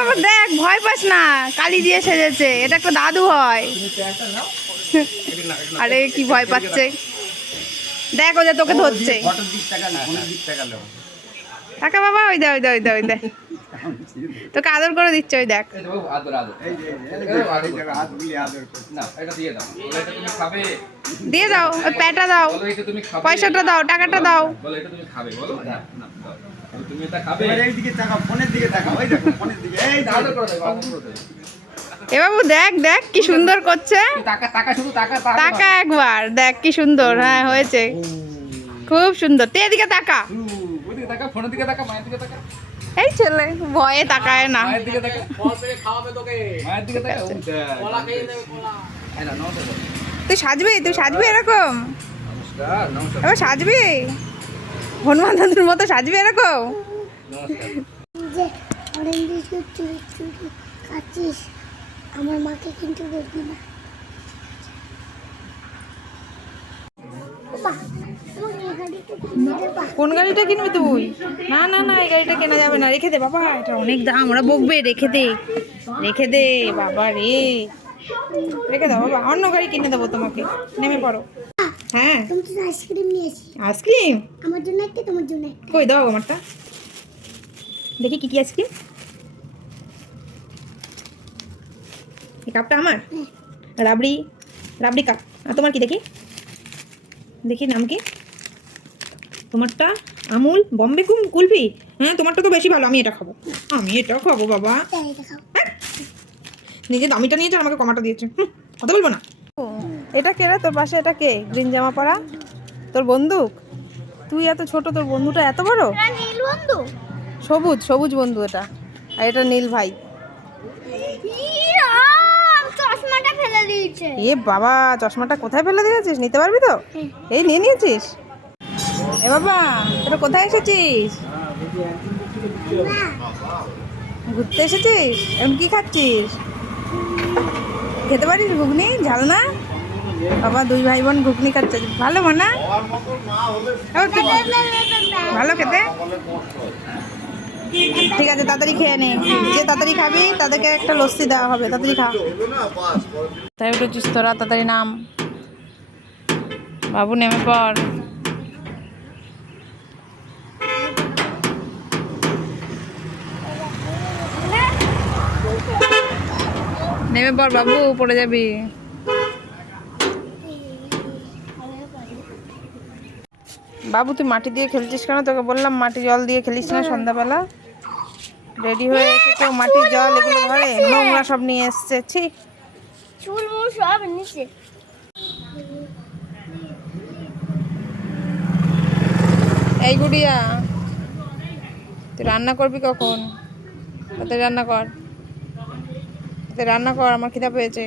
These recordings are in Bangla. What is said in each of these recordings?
বাবা দেখ, ভয় পাস না, কালি দিয়ে সেজেছে, এটা একটা দাদু হয়। আরে কি ভয় পাচ্ছে, দেখ ও যে তোকে ধরছে। টাকা বাবা, ওই দে ওই দে ওই দে ওই দে, তোকে আদর করে দিচ্ছে, ওই দেখ। দিয়ে দাও, ওই প্যাটা দাও, পয়সাটা দাও, টাকাটা দাও। এ বাবু দেখ দেখ কি সুন্দর করছে, টাকা একবার দেখ কি সুন্দর। হ্যাঁ হয়েছে, খুব সুন্দর। তুই এদিকে তাকা, এই ছেলে ভয়ে তাকায় না। তুই সাজবি, তুই সাজবি এরকম, এবার সাজবি হনুমান দাদুর মতো, সাজবি এরকম। আমার মাকে কিন্তু বলবি না। কোন গাড়িটা কিনবি তুই? না না না, এই গাড়িটা কেনা যাবে না, রেখে দে বাবা, এটা অনেক দাম, ওরা বকবে, রেখে দে রেখে দে বাবা রে, রেখে দাও বাবা, অন্য গাড়ি কিনে দেবো তোমাকে, নেমে পড়ো। হ্যাঁ তুমি তো আইসক্রিম নিয়েছি, আইসক্রিম আমার জন্য একটা, তোমার জন্য একটা। কই দাও আমারটা দেখি, কি কি আইসক্রিম। এই কাপটা আমার, রাবড়ি, রাবড়ি কাপ। আর তোমার কি দেখি, দেখি নাম কি তোমারটা? আমুল বম্বে কুলফি। হ্যাঁ তোমারটা তো বেশি ভালো, আমি এটা খাবো, আমি এটা খাবো বাবা। হ্যাঁ? নিজে দামিটা নিয়েছে, আমাকে কমাটা দিয়েছে, কথা বলবো না। এটা কে রে তোর পাশে, এটা কে গ্রিন জামা পরা? তোর বন্দুক? তুই এত ছোট, তোর বন্ধুটা এত বড়। নীল বন্ধু, সবুজ সবুজ বন্ধু এটা, আর এটা নীল ভাই। চশমাটা ফেলে দিয়েছে। এ বাবা, চশমাটা কোথায় ফেলে দিয়েছিস? নিতে পারবি তো? এই নিয়ে নিয়েছিস? এ বাবা, তোরা কোথায় এসেছিস? ঘুরতে এসেছিস? এখন কি খাচ্ছিস? খেতে পারিস ঘুগনি? ঝাল না? বাবা দুই ভাই বোন ঘুগনি খাচ্ছে, ভালো মনে? ভালো খেতে? ঠিক আছে, তাড়াতাড়ি খেয়ে নে, যে তাড়াতাড়ি খাবি তাদেরকে একটা লস্যি দেওয়া হবে, তাড়াতাড়ি খা। তাই উঠেছিস তোরা, তাড়াতাড়ি নাম বাবু, নেমে পড়। নেমে পড় বাবু, পড়ে যাবি। বাবু তুই মাটি দিয়ে খেলছিস কেন? তোকে বললাম মাটি জল দিয়ে খেলিস না সন্ধ্যাবেলা। রেডি হয়ে এসে কেউ মাটির জল এগুলো ধরে? নোংরা সব নিয়ে এসছে, ছি। চুল মুল সব নিচে। এই গুড়িয়া, তুই রান্না করবি কখন? তাতে রান্না কর, তাতে রান্না কর, আমার খিদা পেয়েছে।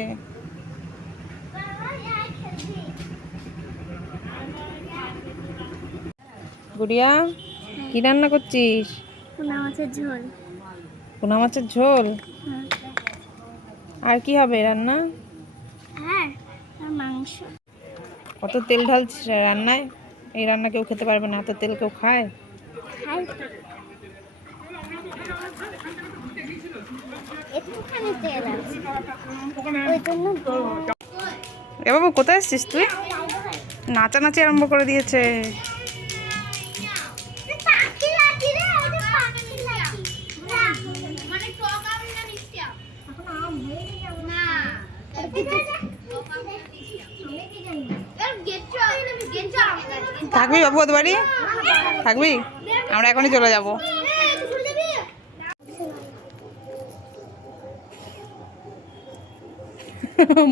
গুড়িয়া কি রান্না করছিস? পোনা মাছের ঝোল। পোনা মাছের ঝোল? আর কি হবে রান্না? হ্যাঁ, আর মাংস। কত তেল ঢালছিস রান্নায়, এই রান্না কেউ খেতে পারবে না, এত তেল কেউ খায়? খাই একটুখানি তেল আছে, ওই জন্য। এ বাবু কোথায় এসছিস তুই? নাচানাচি আরম্ভ করে দিয়েছে। থাকবি বাবু ওদের বাড়ি? থাকবি? আমরা এখনই চলে যাব।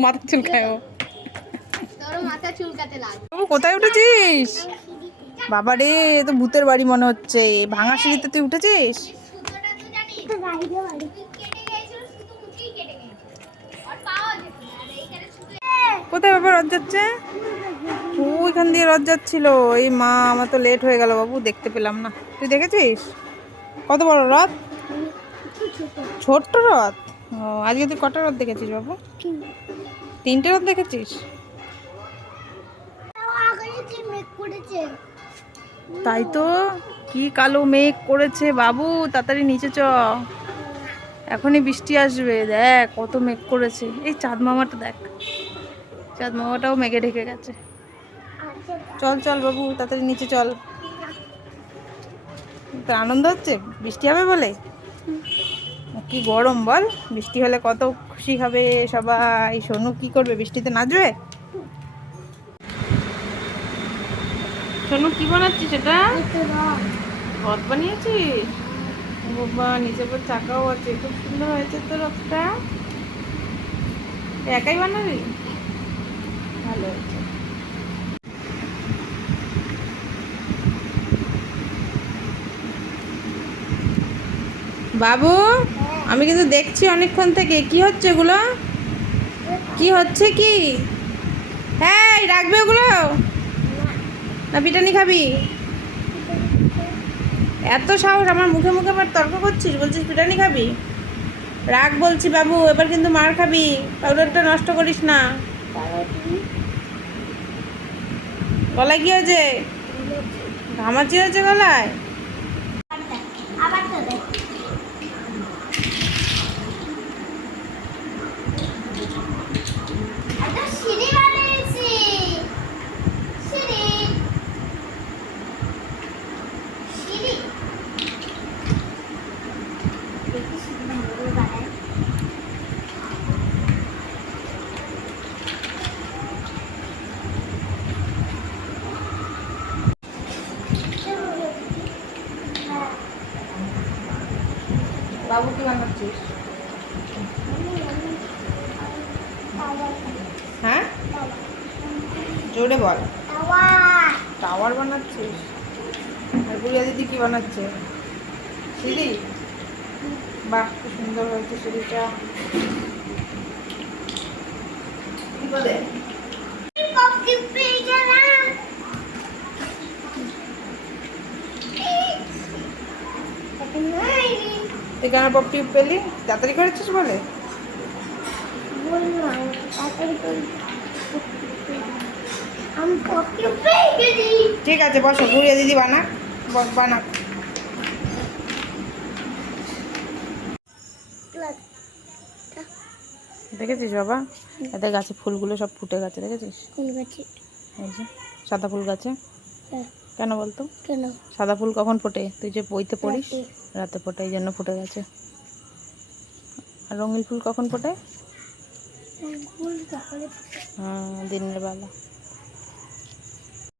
মাথা চুলকায় ও। বাবু কোথায় উঠেছিস? বাবা রে, তো ভূতের বাড়ি মনে হচ্ছে, ভাঙা সিঁড়িতে তুই উঠেছিস? কোথায় বাবা রথ যাচ্ছে? ওইখান দিয়ে রথ যাচ্ছিল। এই মা, আমার তো লেট হয়ে গেল বাবু, দেখতে পেলাম না। তুই দেখেছিস? কত বড় রথ? ছোট্ট রথ? ও, আজকে তুই কটা রথ দেখেছিস বাবু? 3টে রথ দেখেছিস? তাই তো, কি কালো মেঘ করেছে বাবু, তাড়াতাড়ি নিচে চ। এখনই বৃষ্টি আসবে, দেখ কত মেঘ করেছে। এই চাঁদ মামাটা দেখ, চাঁদ মামাটাও মেঘে ঢেকে গেছে। চল চল বাবু, তাড়াতাড়ি নিচে চল। তোর আনন্দ হচ্ছে বৃষ্টি হবে বলে? কি গরম বল, বৃষ্টি হলে কত খুশি হবে সবাই। সোনু কি করবে, বৃষ্টিতে নাচবে? সোনু কি বানাচ্ছিস সেটা? রথ বানিয়েছিস? বাবা, নিচে পর চাকাও আছে, খুব সুন্দর হয়েছে তো রথটা। একাই বানাবি? ভালো হয়েছে। বাবু, আমি কিন্তু দেখছি অনেকক্ষণ থেকে, কি হচ্ছে এগুলো? কি হচ্ছে কি? হ্যাঁ, রাখবে ওগুলো না পিটানি খাবি? এত সাহস, আমার মুখে মুখে আবার তর্ক করছিস, বলছিস পিটানি খাবি? রাখ বলছি বাবু, এবার কিন্তু মার খাবি। পাউডারটা নষ্ট করিস না। গলায় কি হয়েছে? ঘামাচি হয়েছে গলায়? আবার তো দেখ। একটা সিঁড়ি বানিয়েছি। সিঁড়ি। সিঁড়ি। দেখি সিঁড়ি ভালো বানায়। বাবু কি বানাচ্ছিস? হ্যাঁ, জোরে বল। টাওয়ার বানাচ্ছিস? আর গুড়িয়া দিদি কি বানাচ্ছে? সিঁড়ি? বাহ, কি সুন্দর হয়েছে সিঁড়িটা। কি বলে? তুই কেন পপ টিউব পেলি? তাড়াতাড়ি করেছিস বলে? আমি কফি পেয়ে গেছি। ঠিক আছে, বসো, গুড়িয়া দিদি বানাক। বানাক। দেখেছিস বাবা, এদের গাছে ফুলগুলো সব ফুটে গেছে, দেখেছিস? কোন গাছে? এই যে সাদা ফুল গাছে। হ্যাঁ, কেন বলতো? কেন? সাদা ফুল কখন ফোটে তুই যে বইতে পড়িস? রাতে। রাতে ফোটে, এই জন্য ফুটে গেছে। আর রঙিন ফুল কখন ফোটে? ফুল সকালে। দিনের বেলা।